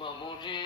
మము చే